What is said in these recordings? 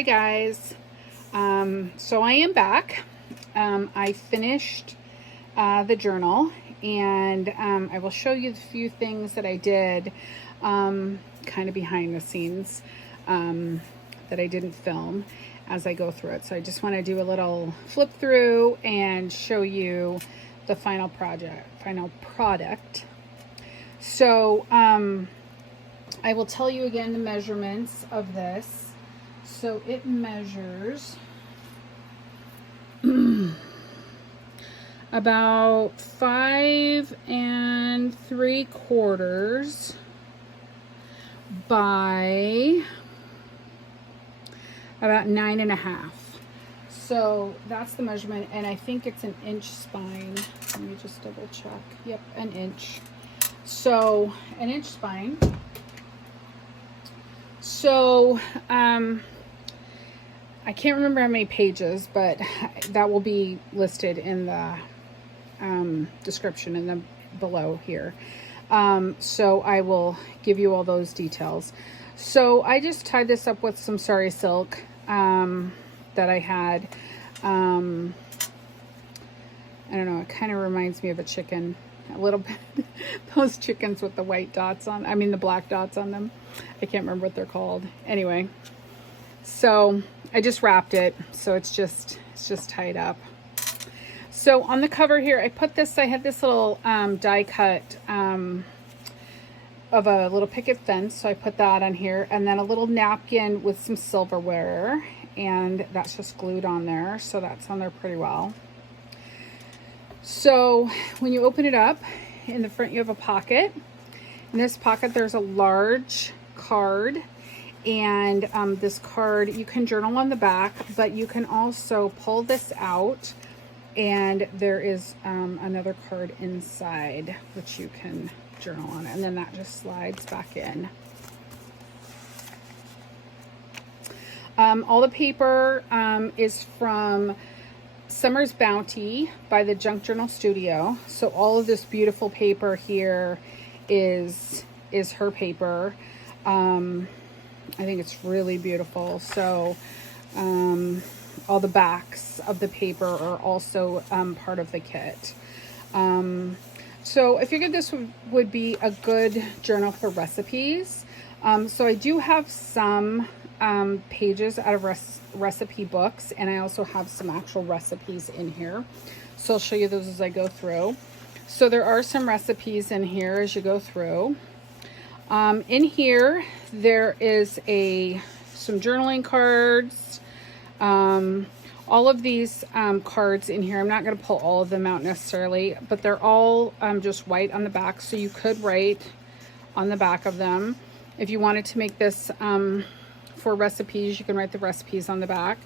Hi guys. So I am back. I finished the journal, and I will show you the few things that I did kind of behind the scenes that I didn't film as I go through it. So I just want to do a little flip through and show you the final product. So I will tell you again the measurements of this. So it measures about 5 3/4 by about 9.5. So that's the measurement, and I think it's an inch spine. Let me just double check. Yep, an inch. So an inch spine. So I can't remember how many pages, but that will be listed in the description in the below here. So I will give you all those details. So I just tied this up with some sari silk that I had. I don't know, it kind of reminds me of a chicken a little bit. Those chickens with the white dots on, I mean the black dots on them. I can't remember what they're called. Anyway, so I just wrapped it, so it's just tied up. So on the cover here, I put this, I had this little die cut of a little picket fence, so I put that on here, and then a little napkin with some silverware, and that's just glued on there, so that's on there pretty well. So when you open it up, in the front you have a pocket. In this pocket there's a large card, and this card, you can journal on the back, but you can also pull this out, and there is another card inside which you can journal on, and then that just slides back in. All the paper is from Summer's Bounty by the Junk Journal Studio. So all of this beautiful paper here is her paper. I think it's really beautiful. So all the backs of the paper are also part of the kit. So I figured this would be a good journal for recipes. So I do have some pages out of recipe books, and I also have some actual recipes in here. So I'll show you those as I go through. So there are some recipes in here as you go through. In here there is some journaling cards. All of these cards in here, I'm not going to pull all of them out necessarily, but they're all just white on the back, so you could write on the back of them. If you wanted to make this for recipes, you can write the recipes on the back.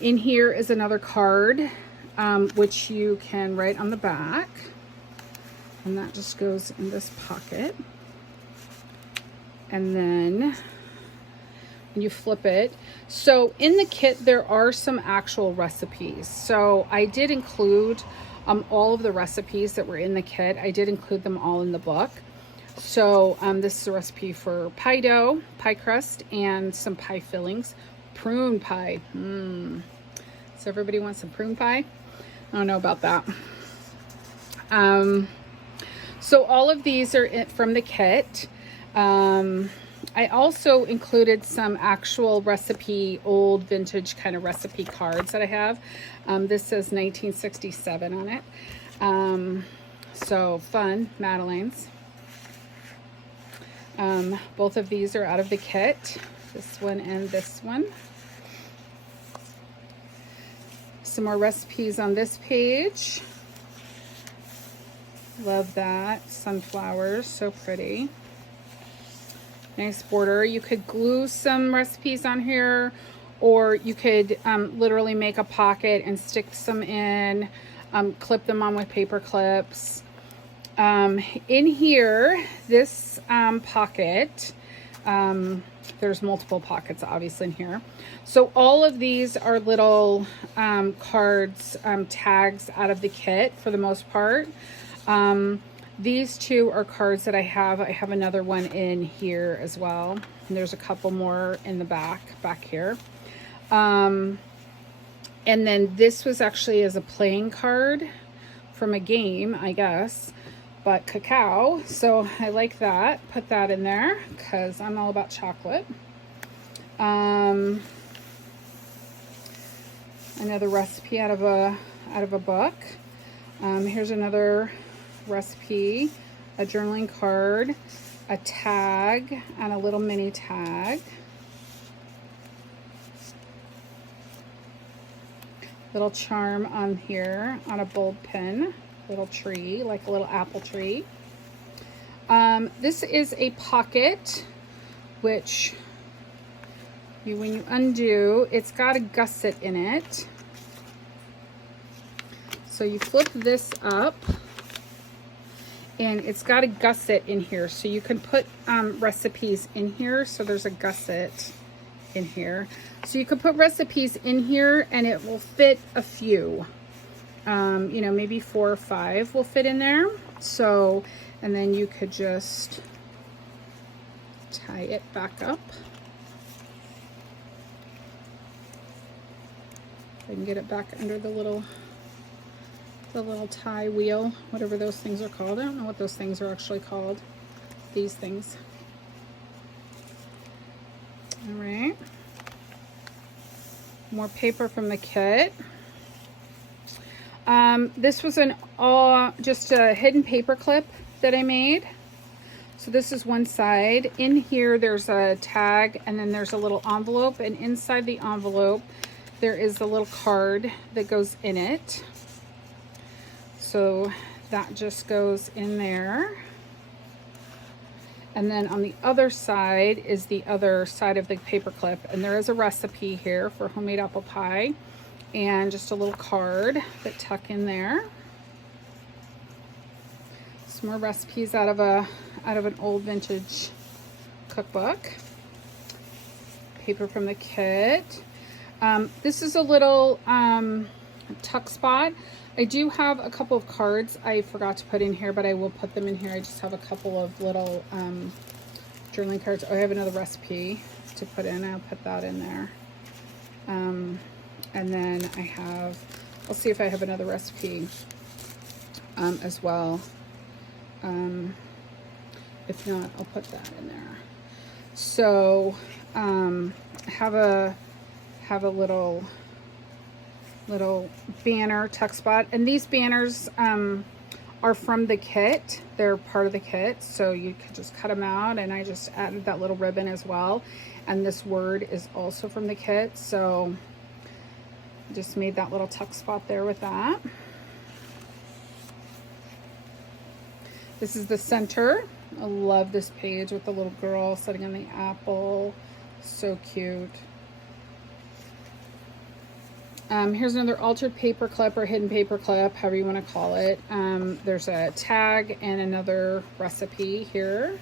In here is another card which you can write on the back, and that just goes in this pocket. And then when you flip it, so in the kit there are some actual recipes. So I did include all of the recipes that were in the kit. I did include them all in the book. So this is a recipe for pie dough, pie crust, and some pie fillings. Prune pie. So everybody wants some prune pie? I don't know about that. So all of these are from the kit. I also included some actual recipe, old vintage kind of recipe cards that I have. This says 1967 on it. So fun, Madeline's. Both of these are out of the kit, this one and this one. Some more recipes on this page. Love that. Sunflowers, so pretty. Nice border. You could glue some recipes on here, or you could literally make a pocket and stick some in, clip them on with paper clips. In here, this pocket, there's multiple pockets obviously in here. So all of these are little cards, tags out of the kit for the most part. These two are cards that I have. I have another one in here as well. And there's a couple more in the back here. And then this was actually as a playing card from a game, I guess, but cacao. So I like that. Put that in there because I'm all about chocolate. Another recipe out of a book. Here's another recipe, a journaling card, a tag, and a little mini tag. Little charm on here on a bulb pin, little tree, like a little apple tree. This is a pocket, which when you undo, it's got a gusset in it. So you flip this up and it's got a gusset in here. So you can put recipes in here. So there's a gusset in here. So you could put recipes in here and it will fit a few. You know, maybe 4 or 5 will fit in there. So, and then you could just tie it back up. I can get it back under the little tie wheel, whatever those things are called. I don't know what those things are actually called. These things. All right. More paper from the kit. This was just a hidden paper clip that I made. So this is one side. In here there's a tag and then there's a little envelope, and inside the envelope there is the little card that goes in it. So that just goes in there. And then on the other side is the other side of the paper clip, and there is a recipe here for homemade apple pie and just a little card that tuck in there. Some more recipes out of an old vintage cookbook. Paper from the kit. This is a little tuck spot. I do have a couple of cards I forgot to put in here, but I will put them in here. I just have a couple of little journaling cards. Oh, I have another recipe to put in. I'll put that in there. And then I'll see if I have another recipe as well. If not, I'll put that in there. So have a little banner tuck spot, and these banners are from the kit. They're part of the kit, so you could just cut them out, and I just added that little ribbon as well. And this word is also from the kit, so just made that little tuck spot there with that. This is the center. I love this page with the little girl sitting on the apple. So cute. Here's another altered paper clip or hidden paper clip, however you want to call it. There's a tag and another recipe here.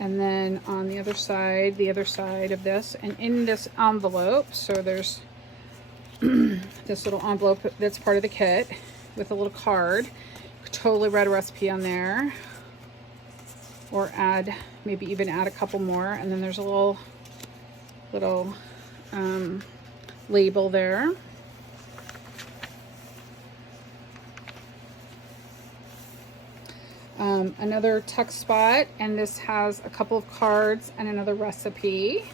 And then on the other side of this, and in this envelope, so there's this little envelope that's part of the kit with a little card. Totally write a recipe on there, or maybe even add a couple more. And then there's a little label there. Another tuck spot, and this has a couple of cards and another recipe.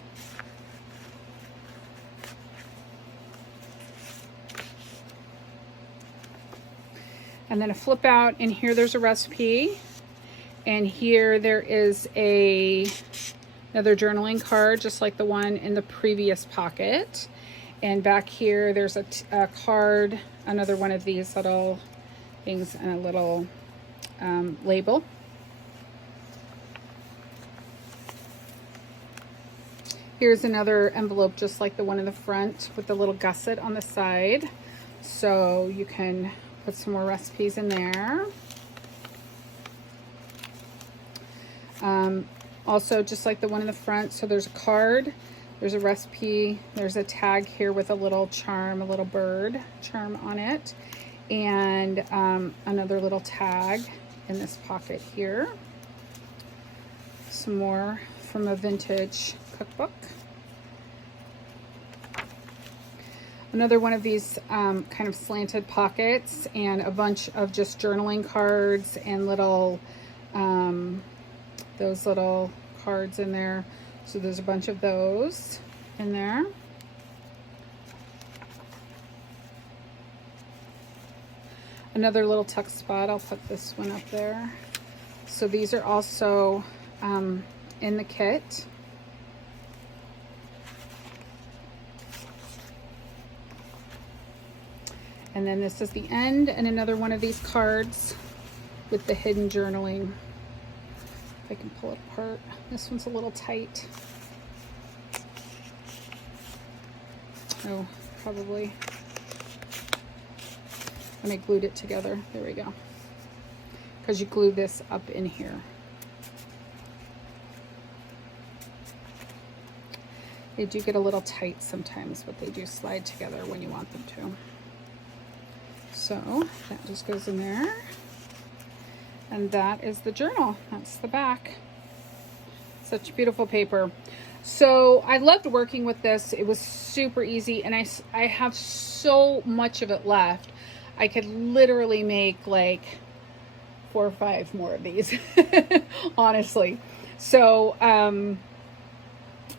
And then a flip out, and here there's a recipe, and here there is another journaling card, just like the one in the previous pocket. And back here there's a card, another one of these little things, and a little label. Here's another envelope just like the one in the front with the little gusset on the side, so you can put some more recipes in there. Also just like the one in the front, so there's a card, there's a recipe, there's a tag here with a little charm, a little bird charm on it, and another little tag in this pocket here. Some more from a vintage cookbook. Another one of these kind of slanted pockets, and a bunch of just journaling cards and little, those little cards in there. So there's a bunch of those in there. Another little tuck spot, I'll put this one up there. So these are also in the kit. And then this is the end, and another one of these cards with the hidden journaling. If I can pull it apart. This one's a little tight. Oh, probably. And I glued it together. There we go. Because you glue this up in here. They do get a little tight sometimes, but they do slide together when you want them to. So that just goes in there. And that is the journal. That's the back. Such beautiful paper. So I loved working with this. It was super easy, and I have so much of it left. I could literally make like 4 or 5 more of these, honestly. So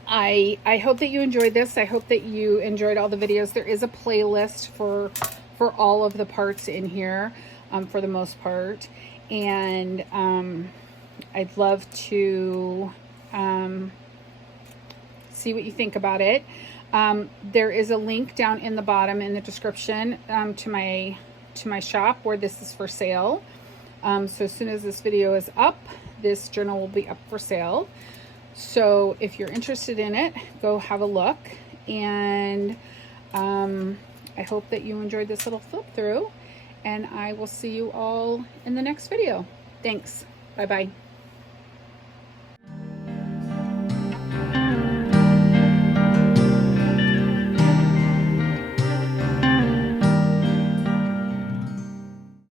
I hope that you enjoyed this. I hope that you enjoyed all the videos. There is a playlist for all of the parts in here, for the most part. And I'd love to see what you think about it. There is a link down in the bottom in the description to my shop where this is for sale. So as soon as this video is up, this journal will be up for sale. So if you're interested in it, go have a look. And I hope that you enjoyed this little flip through, and I will see you all in the next video. Thanks. Bye-bye.